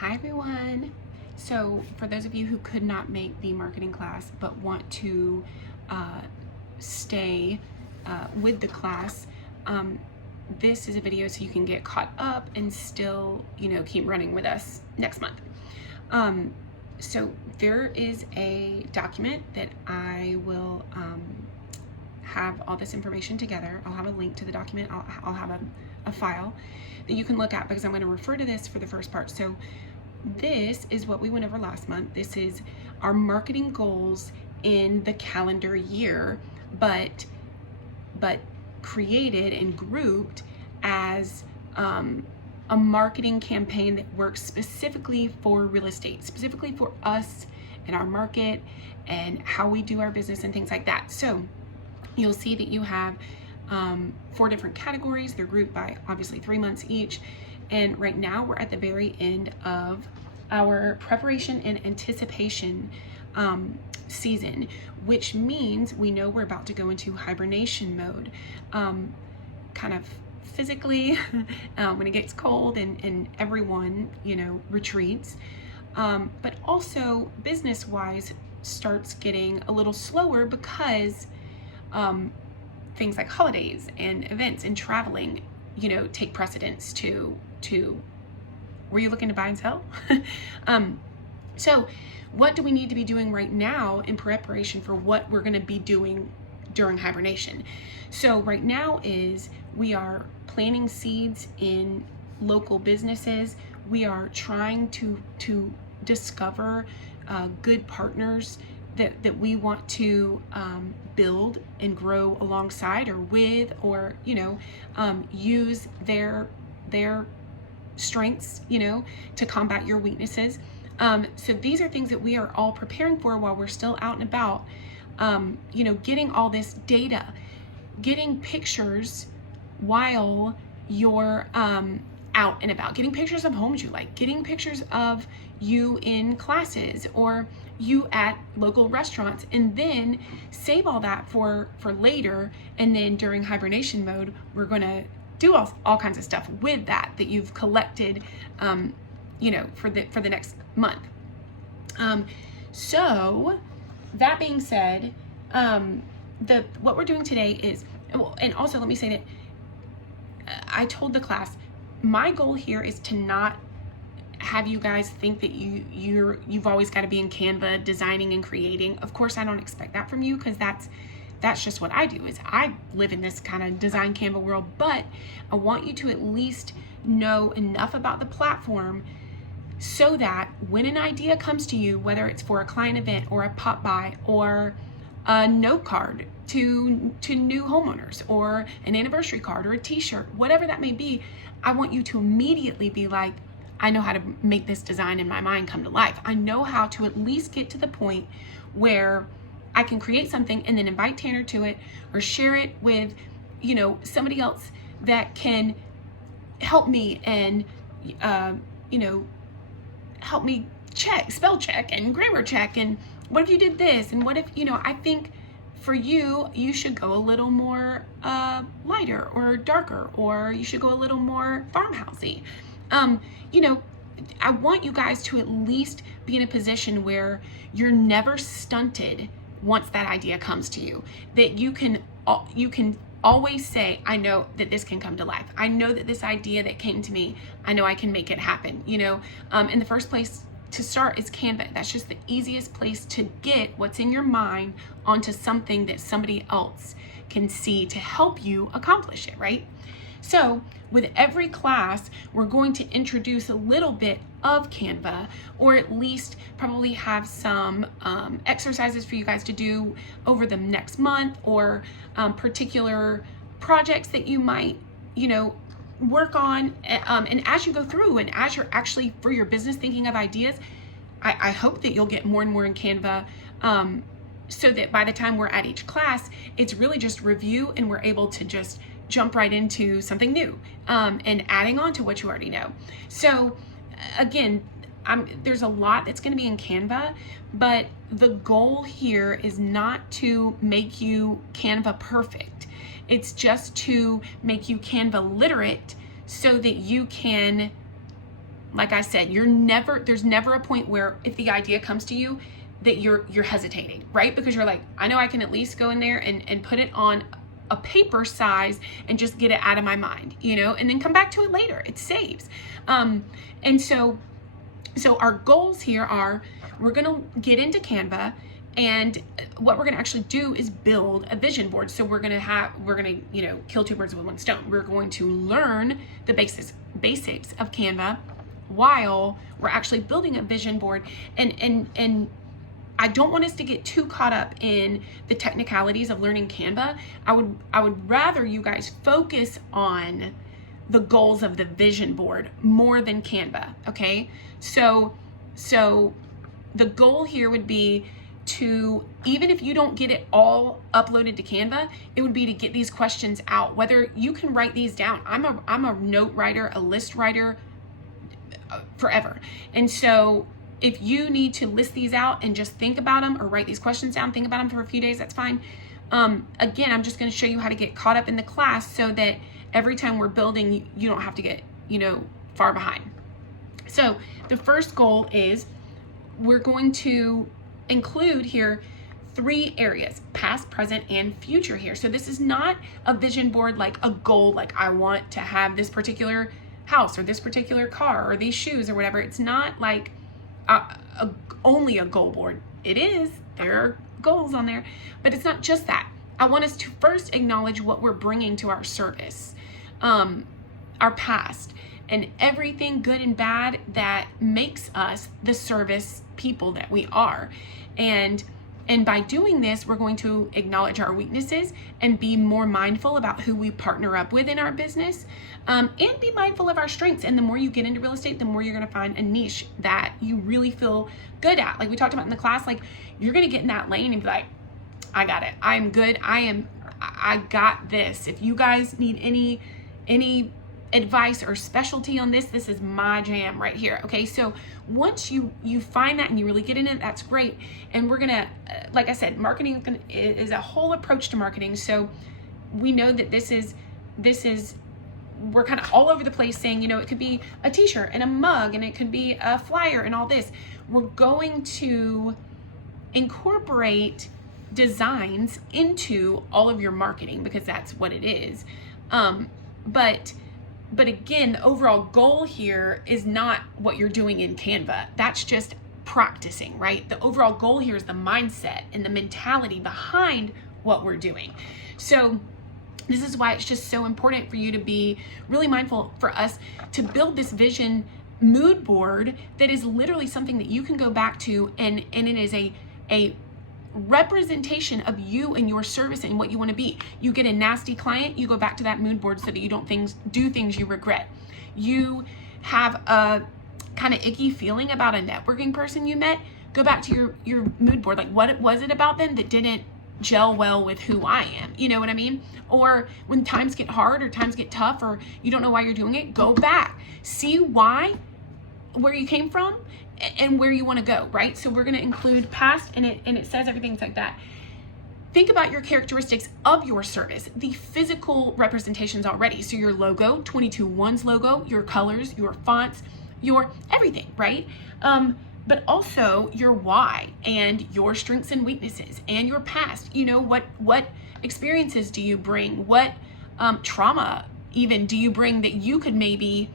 Hi everyone. So for those of you who could not make the marketing class but want to stay with the class, this is a video so you can get caught up and still, keep running with us next month. So there is a document that I will have all this information together. I'll have a link to the document. I'll have a file that you can look at because I'm going to refer to this for the first part. So this is what we went over last month. This is our marketing goals in the calendar year, but created and grouped as a marketing campaign that works specifically for real estate, specifically for us and our market and how we do our business and things like that. So you'll see that you have 4 different categories. They're grouped by obviously 3 months each. And right now we're at the very end of our preparation and anticipation season, which means we know we're about to go into hibernation mode, kind of physically when it gets cold and everyone, retreats. But also business-wise starts getting a little slower because things like holidays and events and traveling, take precedence to were you looking to buy and sell? So what do we need to be doing right now in preparation for what we're going to be doing during hibernation? So right now is we are planting seeds in local businesses. We are trying to discover good partners that we want to build and grow alongside or with, or use their strengths, to combat your weaknesses. So these are things that we are all preparing for while we're still out and about. Getting all this data, getting pictures while you're out and about, getting pictures of homes you like, getting pictures of you in classes or you at local restaurants, and then save all that for later. And then during hibernation mode, we're going to do all kinds of stuff with that you've collected, for the next month. So that being said, what we're doing today is, and also let me say that I told the class, my goal here is to not have you guys think that you've always got to be in Canva designing and creating. Of course, I don't expect that from you because that's just what I do. Is I live in this kind of design Canva world, but I want you to at least know enough about the platform so that when an idea comes to you, whether it's for a client event or a pop by or a note card to new homeowners or an anniversary card or a t-shirt, whatever that may be, I want you to immediately be like, I know how to make this design in my mind come to life. I know how to at least get to the point where I can create something and then invite Tanner to it or share it with, somebody else that can help me and, help me spell check and grammar check. And what if you did this? And what if, I think for you should go a little more lighter or darker, or you should go a little more farmhousey. I want you guys to at least be in a position where you're never stunted once that idea comes to you, that you can always say, I know that this can come to life. I know that this idea that came to me, I know I can make it happen. In the first place to start is Canva. That's just the easiest place to get what's in your mind onto something that somebody else can see to help you accomplish it, right? So with every class, we're going to introduce a little bit of Canva, or at least probably have some exercises for you guys to do over the next month, or particular projects that you might, work on. And as you go through and as you're actually for your business thinking of ideas, I hope that you'll get more and more in Canva, so that by the time we're at each class, it's really just review and we're able to just jump right into something new, and adding on to what you already know. So again, there's a lot that's going to be in Canva, but the goal here is not to make you Canva perfect. It's just to make you Canva literate so that you can like I said, there's never a point where if the idea comes to you that you're hesitating, right? Because you're like, I know I can at least go in there and put it on a paper size and just get it out of my mind, and then come back to it later. It saves. And so our goals here are, we're going to get into Canva, and what we're going to actually do is build a vision board. So we're going to kill two birds with one stone. We're going to learn the basics of Canva while we're actually building a vision board. And I don't want us to get too caught up in the technicalities of learning Canva. I would rather you guys focus on the goals of the vision board more than Canva, okay? So the goal here would be to, even if you don't get it all uploaded to Canva, it would be to get these questions out. Whether you can write these down. I'm a note writer, a list writer, forever. And so if you need to list these out and just think about them, or write these questions down, think about them for a few days, that's fine. Again, I'm just going to show you how to get caught up in the class so that every time we're building, you don't have to get, far behind. So the first goal is, we're going to include here 3 areas: past, present, and future here. So this is not a vision board like a goal, like I want to have this particular house or this particular car or these shoes or whatever. It's not like only a goal board. It is, there are goals on there, but it's not just that. I want us to first acknowledge what we're bringing to our service, our past, and everything good and bad that makes us the service people that we are. And by doing this, we're going to acknowledge our weaknesses and be more mindful about who we partner up with in our business, and be mindful of our strengths. And the more you get into real estate, the more you're going to find a niche that you really feel good at. Like we talked about in the class, like you're going to get in that lane and be like, I got it. I'm good. I got this. If you guys need any advice or specialty on this is my jam right here. Okay, so once you find that and you really get in it, that's great. And we're gonna, like I said, marketing is a whole approach to marketing. So we know that this is we're kind of all over the place saying, it could be a t-shirt and a mug, and it could be a flyer and all this. We're going to incorporate designs into all of your marketing because that's what it is. But again, the overall goal here is not what you're doing in Canva. That's just practicing, right? The overall goal here is the mindset and the mentality behind what we're doing. So this is why it's just so important for you to be really mindful, for us to build this vision mood board that is literally something that you can go back to, and it is a representation of you and your service and what you want to be. You get a nasty client, you go back to that mood board so that you don't do things you regret. You have a kind of icky feeling about a networking person you met, go back to your mood board. Like, what was it about them that didn't gel well with who I am? You know what I mean? Or when times get hard or times get tough or you don't know why you're doing it, go back, see where you came from and where you want to go, right? So we're going to include past, and it says everything's like that. Think about your characteristics of your service, the physical representations already. So your logo, 22-1's logo, your colors, your fonts, your everything, right? But also your why and your strengths and weaknesses and your past. What experiences do you bring? What trauma even do you bring that you could maybe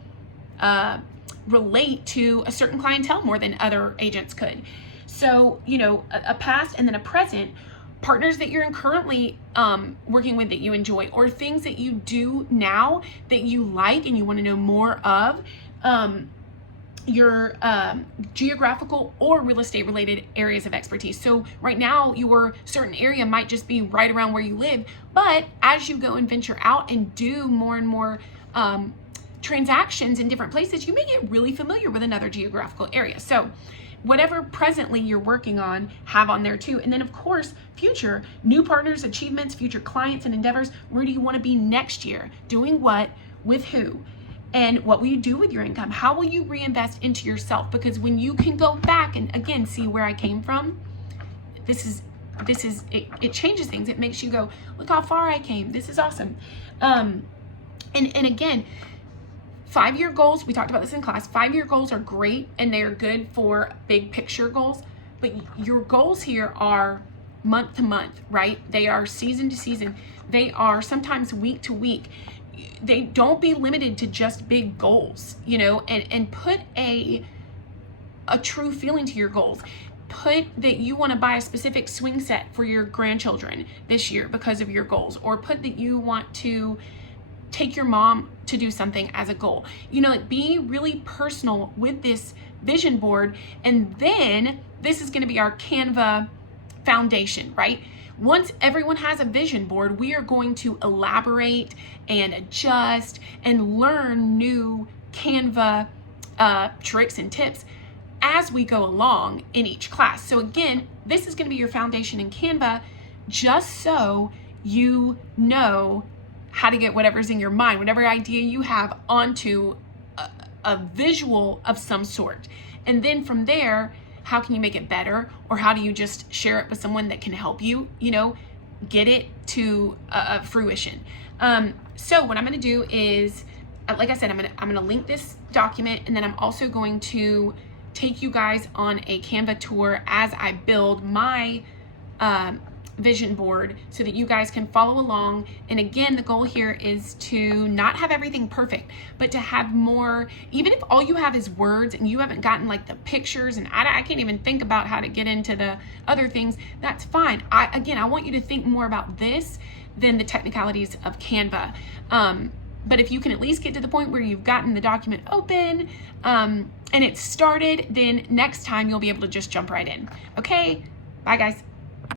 relate to a certain clientele more than other agents could? So, a past and then a present, partners that you're currently working with that you enjoy, or things that you do now that you like and you want to know more of, your geographical or real estate related areas of expertise. So right now your certain area might just be right around where you live, but as you go and venture out and do more and more transactions in different places, you may get really familiar with another geographical area. So whatever presently you're working on, have on there too. And then of course, future, new partners, achievements, future clients and endeavors. Where do you want to be next year? Doing what, with who? And what will you do with your income? How will you reinvest into yourself? Because when you can go back and again, see where I came from, it changes things. It makes you go, look how far I came. This is awesome. And again, 5-year goals, we talked about this in class, 5-year goals are great and they're good for big picture goals, but your goals here are month to month, right? They are season to season. They are sometimes week to week. They don't be limited to just big goals, you know, and put a true feeling to your goals. Put that you want to buy a specific swing set for your grandchildren this year because of your goals, or put that you want to take your mom to do something as a goal. You know, like, be really personal with this vision board. And then this is going to be our Canva foundation, right? Once everyone has a vision board, we are going to elaborate and adjust and learn new Canva tricks and tips as we go along in each class. So again, this is going to be your foundation in Canva, just so you know how to get whatever's in your mind, whatever idea you have, onto a visual of some sort. And then from there, how can you make it better? Or how do you just share it with someone that can help you, you know, get it to fruition? So what I'm going to do is, like I said, I'm going to link this document, and then I'm also going to take you guys on a Canva tour as I build my vision board so that you guys can follow along. And again, the goal here is to not have everything perfect, but to have more, even if all you have is words and you haven't gotten like the pictures, and I can't even think about how to get into the other things, that's fine. I want you to think more about this than the technicalities of Canva. But if you can at least get to the point where you've gotten the document open and it's started, then next time you'll be able to just jump right in. Okay, bye guys.